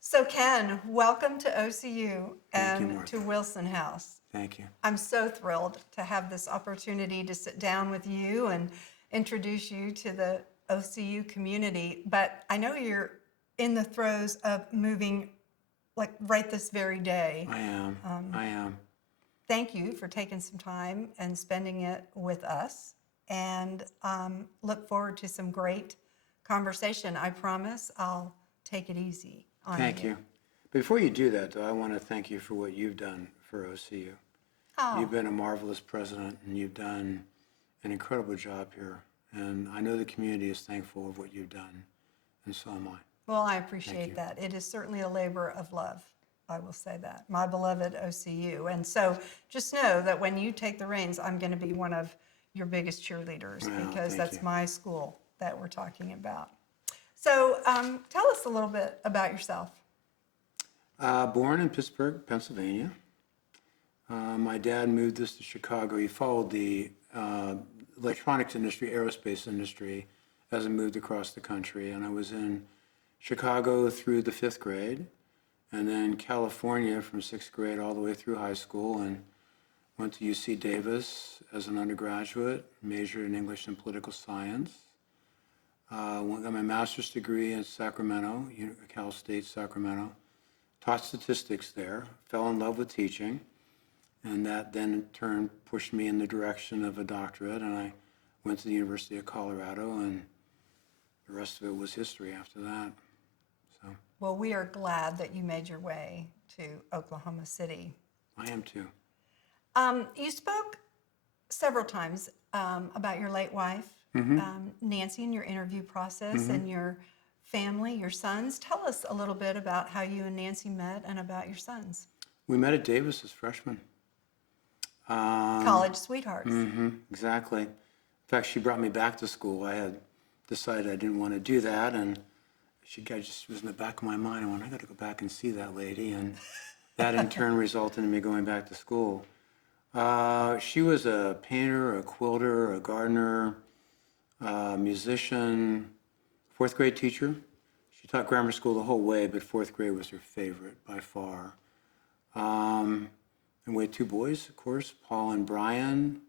So Ken, welcome to OCU Thank you, and Martha. to Wilson House. Thank you. I'm so thrilled to have this opportunity to sit down with you and introduce you to the OCU community. But I know you're in the throes of moving like right this very day. I am. I am. Thank you for taking some time and spending it with us, and look forward to some great conversation. I promise I'll take it easy on Thank you. Before you do that, though, I want to thank you for what you've done for OCU. Oh, You've been a marvelous president, and you've done an incredible job here. And I know the community is thankful of what you've done, and so am I. well, I Thank appreciate you. that. It is certainly a labor of love. I will say that. My beloved OCU. And so just know that when you take the reins, I'm going to be one of your biggest cheerleaders Well, because thank that's you. my school that we're talking about. So tell us a little bit about yourself. Born in Pittsburgh, Pennsylvania. My dad moved us to Chicago. He followed the electronics industry, aerospace industry, as I moved across the country. And I was in Chicago through the 5th grade, and then California from 6th grade all the way through high school, and went to UC Davis as an undergraduate, majored in English and political science. Got my master's degree in Sacramento, Cal State Sacramento. Taught statistics there, fell in love with teaching, and that then in turn pushed me in the direction of a doctorate, and I went to the University of Colorado, and the rest of it was history after that. So Well, we are glad that you made your way to Oklahoma City. I am too. You spoke several times about your late wife, Nancy, in your interview process and your family, your sons. Tell us a little bit about how you and Nancy met and about your sons. We met at Davis as freshmen. College sweethearts. Exactly. In fact, she brought me back to school. I had decided I didn't want to do that, and I just was in the back of my mind. I went, I got to go back and see that lady, and that in turn resulted in me going back to school. She was a painter, a quilter, a gardener, musician, 4th grade teacher. She taught grammar school the whole way, but 4th grade was her favorite by far. And we had 2 boys, of course, Paul and Brian.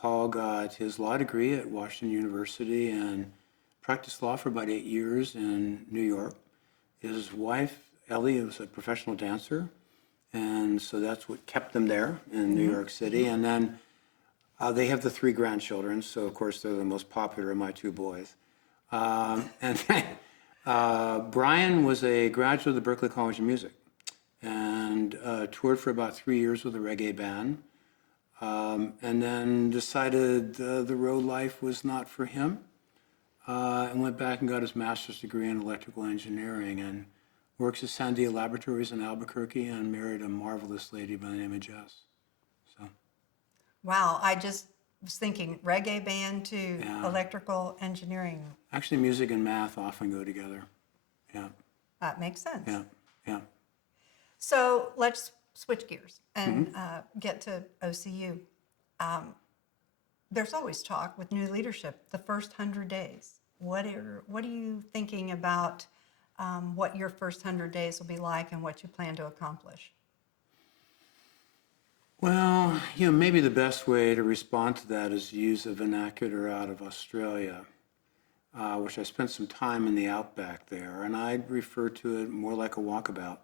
Paul got his law degree at Washington University and practiced law for about 8 years in New York. His wife, Ellie, was a professional dancer, and so that's what kept them there in New York City. And then they have the 3 grandchildren, so of course they're the most popular of my 2 boys. And Brian was a graduate of the Berklee College of Music and toured for about 3 years with a reggae band, and then decided the road life was not for him, and went back and got his master's degree in electrical engineering and works at Sandia Laboratories in Albuquerque and married a marvelous lady by the name of Jess. So, Wow, I just was thinking reggae band to Yeah. electrical engineering. actually, music and math often go together. Yeah, That makes sense. yeah, yeah. So let's switch gears and get to OCU. There's always talk with new leadership, the first 100 days. What are you thinking about what your first 100 days will be like and what you plan to accomplish? Well, maybe the best way to respond to that is to use a vernacular out of Australia, which I spent some time in the outback there, and I'd refer to it more like a walkabout.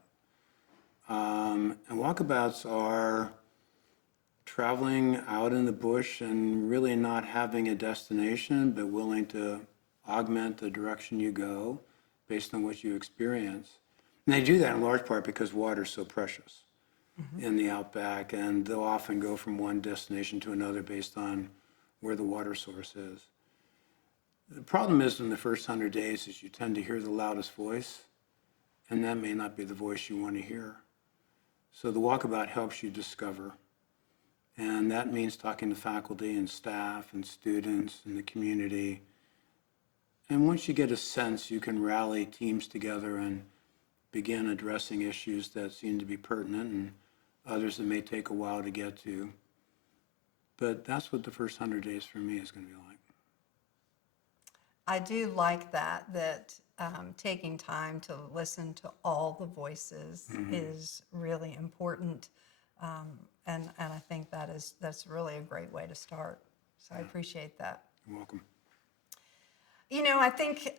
And walkabouts are traveling out in the bush and really not having a destination, but willing to augment the direction you go based on what you experience. And they do that in large part because water is so precious in the outback, and they'll often go from one destination to another based on where the water source is. The problem is in the first 100 days is you tend to hear the loudest voice, and that may not be the voice you want to hear. So the walkabout helps you discover, and that means talking to faculty and staff and students and the community. And once you get a sense, you can rally teams together and begin addressing issues that seem to be pertinent and others that may take a while to get to. But that's what the first 100 days for me is going to be like. I do like that taking time to listen to all the voices is really important. And I think that's really a great way to start. So I appreciate that. You're welcome. You know, I think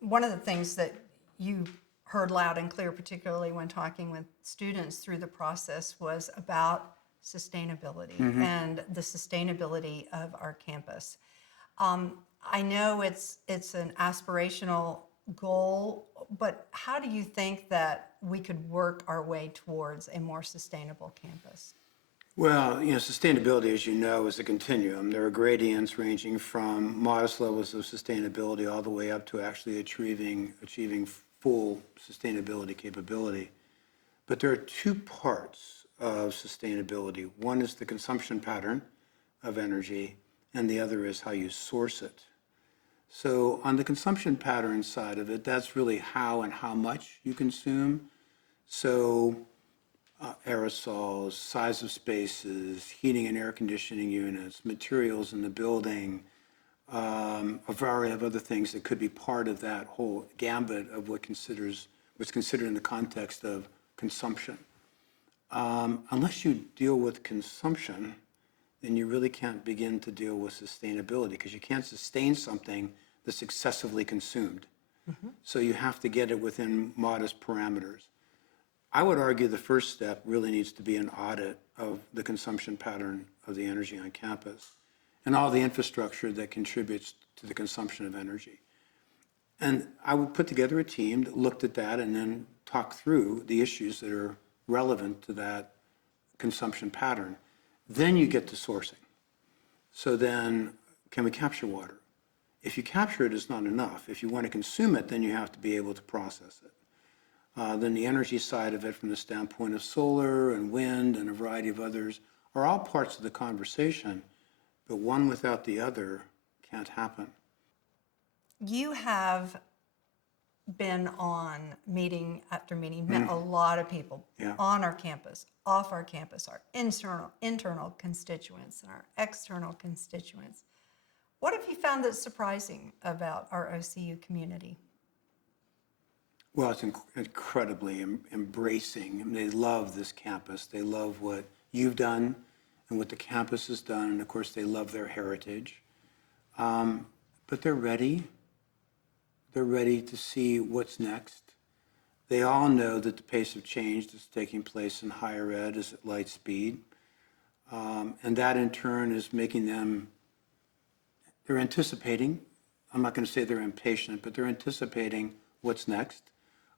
one of the things that you heard loud and clear, particularly when talking with students through the process, was about sustainability and the sustainability of our campus. I know it's an aspirational goal, but how do you think that we could work our way towards a more sustainable campus? Well, sustainability, as you know, is a continuum. There are gradients ranging from modest levels of sustainability all the way up to actually achieving full sustainability capability. But there are two parts of sustainability. One is the consumption pattern of energy, and the other is how you source it. So on the consumption pattern side of it, that's really how and how much you consume. So aerosols, size of spaces, heating and air conditioning units, materials in the building, a variety of other things that could be part of that whole gambit of what's considered in the context of consumption. Unless you deal with consumption, then you really can't begin to deal with sustainability, because you can't sustain something that's excessively consumed. So you have to get it within modest parameters. I would argue the first step really needs to be an audit of the consumption pattern of the energy on campus and all the infrastructure that contributes to the consumption of energy. And I would put together a team that looked at that and then talked through the issues that are relevant to that consumption pattern. Then you get to sourcing. So then, can we capture water? If you capture it, it's not enough. If you want to consume it, then you have to be able to process it. Then the energy side of it, from the standpoint of solar and wind and a variety of others, are all parts of the conversation, but one without the other can't happen. You have been on meeting after meeting, met a lot of people on our campus, off our campus, our internal constituents and our external constituents. What have you found that's surprising about our OCU community? Well, it's incredibly embracing. I mean, they love this campus. They love what you've done and what the campus has done. And of course, they love their heritage. But they're ready. They're ready to see what's next. They all know that the pace of change that's taking place in higher ed is at light speed. And that in turn is making them, they're anticipating. I'm not going to say they're impatient, but they're anticipating what's next.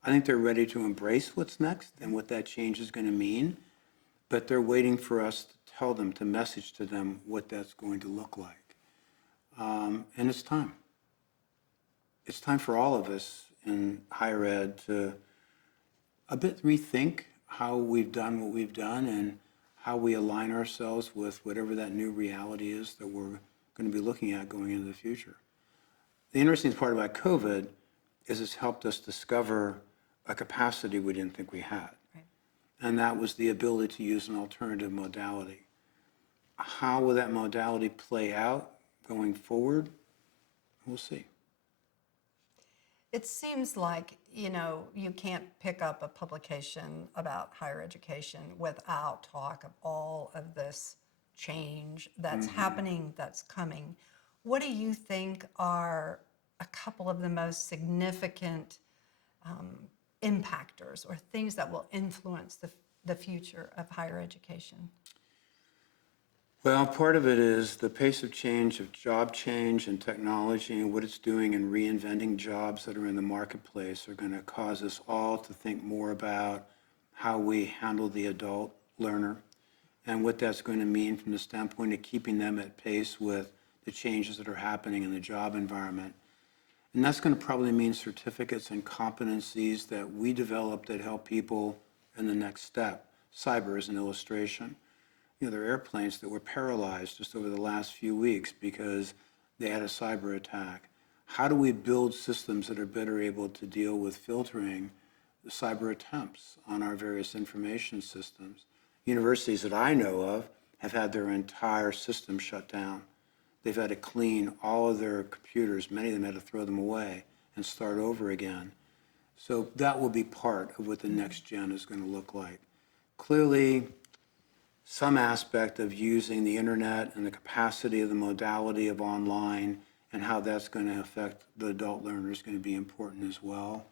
I think they're ready to embrace what's next and what that change is going to mean, but they're waiting for us to tell them, to message to them what that's going to look like. And it's time. It's time for all of us in higher ed to a bit rethink how we've done what we've done and how we align ourselves with whatever that new reality is that we're going to be looking at going into the future. The interesting part about COVID is it's helped us discover a capacity we didn't think we had. Right. And that was the ability to use an alternative modality. How will that modality play out going forward? We'll see. It seems like, you can't pick up a publication about higher education without talk of all of this change that's happening, that's coming. What do you think are a couple of the most significant impactors or things that will influence the future of higher education? Well, part of it is the pace of change, of job change and technology and what it's doing in reinventing jobs that are in the marketplace are going to cause us all to think more about how we handle the adult learner and what that's going to mean from the standpoint of keeping them at pace with the changes that are happening in the job environment. And that's going to probably mean certificates and competencies that we develop that help people in the next step. Cyber is an illustration. There are airplanes that were paralyzed just over the last few weeks because they had a cyber attack. How do we build systems that are better able to deal with filtering the cyber attempts on our various information systems? Universities that I know of have had their entire system shut down. they've had to clean all of their computers. Many of them had to throw them away and start over again. So that will be part of what the next gen is going to look like. Clearly, some aspect of using the internet and the capacity of the modality of online and how that's going to affect the adult learner is going to be important as well.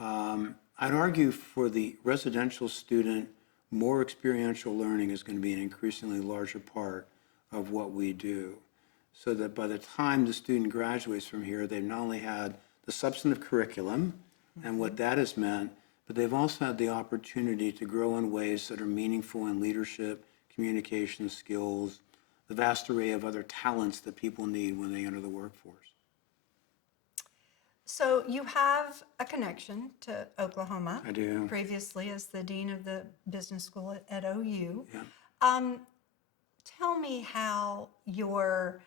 I'd argue for the residential student, more experiential learning is going to be an increasingly larger part of what we do, so that by the time the student graduates from here, they've not only had the substantive curriculum and what that has meant, but they've also had the opportunity to grow in ways that are meaningful in leadership, communication skills, the vast array of other talents that people need when they enter the workforce. So you have a connection to Oklahoma. I do. Previously as the dean of the business school at OU. Yeah. Tell me how your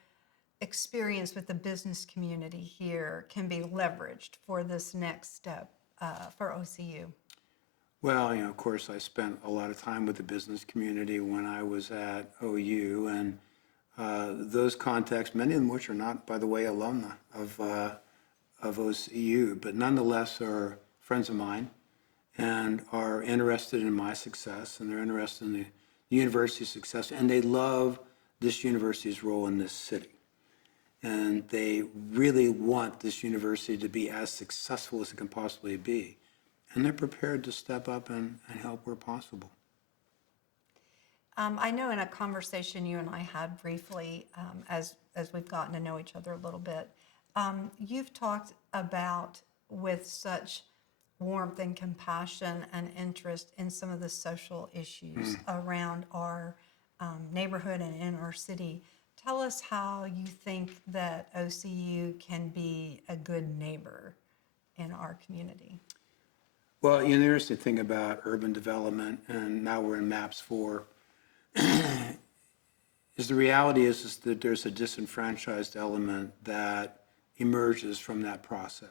experience with the business community here can be leveraged for this next step for OCU. Well, of course, I spent a lot of time with the business community when I was at OU, and those contacts, many of them which are not, by the way, alumni of OCU, but nonetheless are friends of mine and are interested in my success, and they're interested in the university's success, and they love this university's role in this city. And they really want this university to be as successful as it can possibly be. And they're prepared to step up and help where possible. I know in a conversation you and I had briefly, as we've gotten to know each other a little bit, you've talked about with such warmth and compassion and interest in some of the social issues around our neighborhood and in our city. Tell us how you think that OCU can be a good neighbor in our community. Well, the interesting thing about urban development, and now we're in MAPS 4, is the reality is that there's a disenfranchised element that emerges from that process.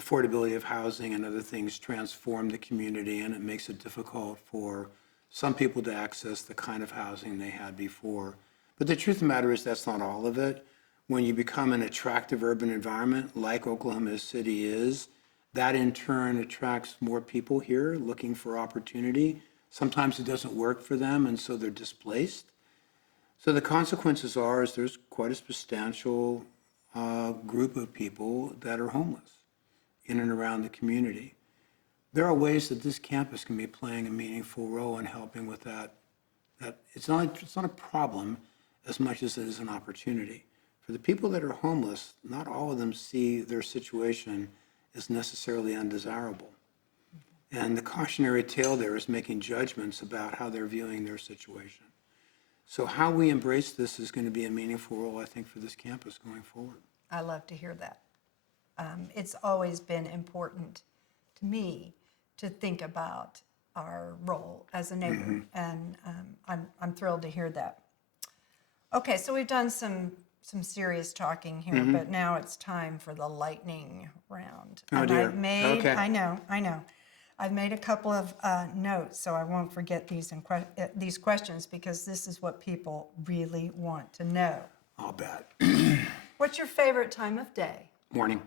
Affordability of housing and other things transform the community, and it makes it difficult for some people to access the kind of housing they had before. But the truth of the matter is that's not all of it. When you become an attractive urban environment like Oklahoma City is, that in turn attracts more people here looking for opportunity. Sometimes it doesn't work for them, and so they're displaced. So the consequences are is there's quite a substantial group of people that are homeless in and around the community. There are ways that this campus can be playing a meaningful role in helping with that. It's not a problem as much as it is an opportunity. For the people that are homeless, not all of them see their situation as necessarily undesirable. And the cautionary tale there is making judgments about how they're viewing their situation. So how we embrace this is going to be a meaningful role, I think, for this campus going forward. I love to hear that. It's always been important to me to think about our role as a neighbor, and I'm thrilled to hear that. Okay, so we've done some serious talking here, but now it's time for the lightning round. Oh, and dear. I've made, Okay. I know. I've made a couple of notes so I won't forget these questions because this is what people really want to know. I'll bet. What's your favorite time of day? Morning.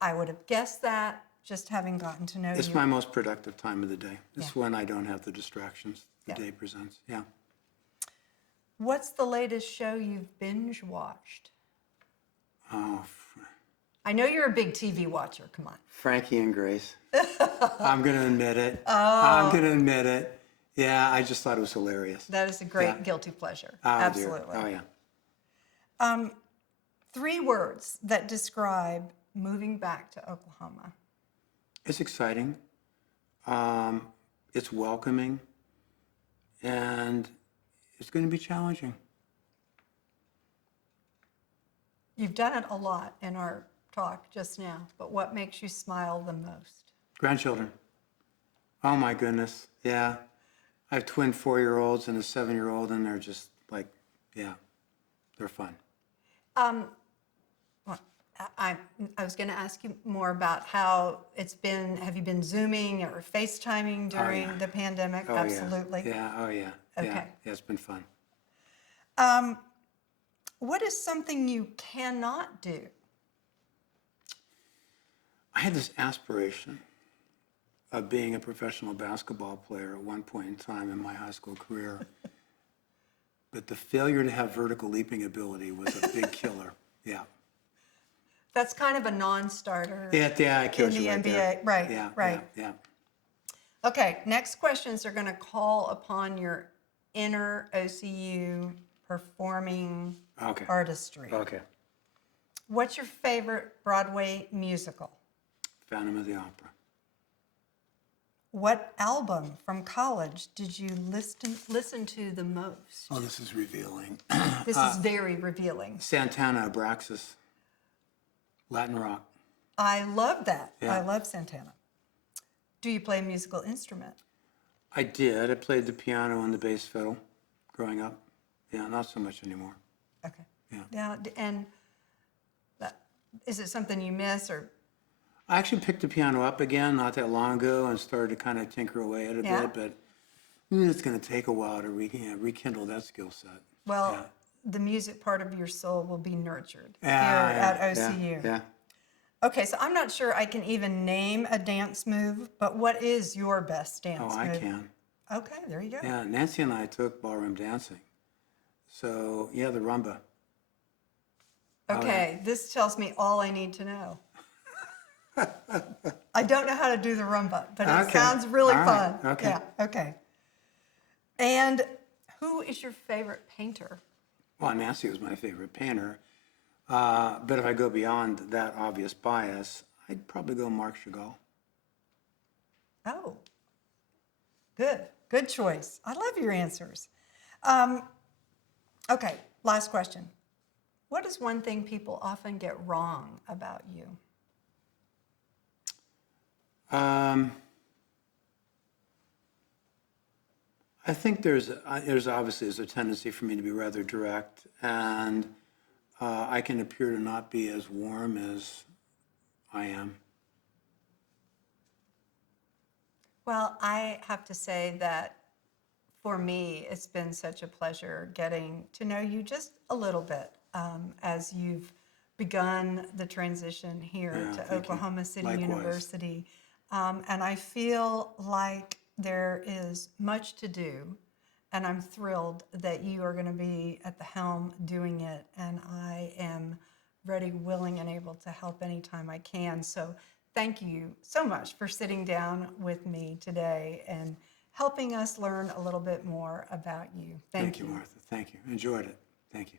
I would have guessed that just having gotten to know you. It's my most productive time of the day. It's when I don't have the distractions the day presents. Yeah. What's the latest show you've binge watched? Oh, I know you're a big TV watcher. Come on. Frankie and Grace. I'm going to admit it. I'm going to admit it. Yeah, I just thought it was hilarious. That is a great guilty pleasure. Oh, Absolutely. Dear. Oh, yeah. 3 words that describe moving back to Oklahoma. It's exciting. It's welcoming. And it's going to be challenging. You've done it a lot in our talk just now, but what makes you smile the most? Grandchildren. Oh my goodness. Yeah. I have twin 4-year-olds and a 7-year-old, and they're just like, they're fun. Well, I was going to ask you more about how it's been. Have you been Zooming or FaceTiming during the pandemic? Absolutely. Yeah. Oh, yeah. Okay. Yeah, it's been fun. What is something you cannot do? I had this aspiration of being a professional basketball player at one point in time in my high school career. But the failure to have vertical leaping ability was a big killer. Yeah. That's kind of a non-starter Yeah, I in killed the you right NBA. there. Right, Yeah, right. yeah. Okay, next questions are going to call upon your inner OCU performing Okay. artistry. Okay. What's your favorite Broadway musical? Phantom of the Opera. What album from college did you listen to the most? Oh, this is revealing. This is very revealing. Santana, Abraxas, Latin rock. I love that. Yeah. I love Santana. Do you play a musical instrument? I did. I played the piano and the bass fiddle growing up. Yeah, not so much anymore. Okay. Yeah. Now, and is it something you miss or? I actually picked the piano up again not that long ago and started to kind of tinker away at it a Yeah. bit, but it's going to take a while to rekindle that skill set. Well, Yeah. the music part of your soul will be nurtured Yeah, here yeah, at OCU. Yeah. Okay, so I'm not sure I can even name a dance move, but what is your best dance Oh, move? I can. Okay, there you go. Yeah, Nancy and I took ballroom dancing. So, yeah, the rumba. Okay, this tells me all I need to know. I don't know how to do the rumba, but it Okay. sounds really All right. fun. Okay. Yeah, okay. And who is your favorite painter? Well, Nancy was my favorite painter. But if I go beyond that obvious bias, I'd probably go Marc Chagall. Oh, good choice. I love your answers. Okay, last question. What is one thing people often get wrong about you? I think there's obviously a tendency for me to be rather direct, and I can appear to not be as warm as I am. Well, I have to say that for me, it's been such a pleasure getting to know you just a little bit as you've begun the transition here Yeah, to thank you. Oklahoma City Likewise. University. And I feel like there is much to do, and I'm thrilled that you are going to be at the helm doing it, and I am ready, willing, and able to help anytime I can. So thank you so much for sitting down with me today and helping us learn a little bit more about you. Thank you. Martha. Thank you. Enjoyed it. Thank you.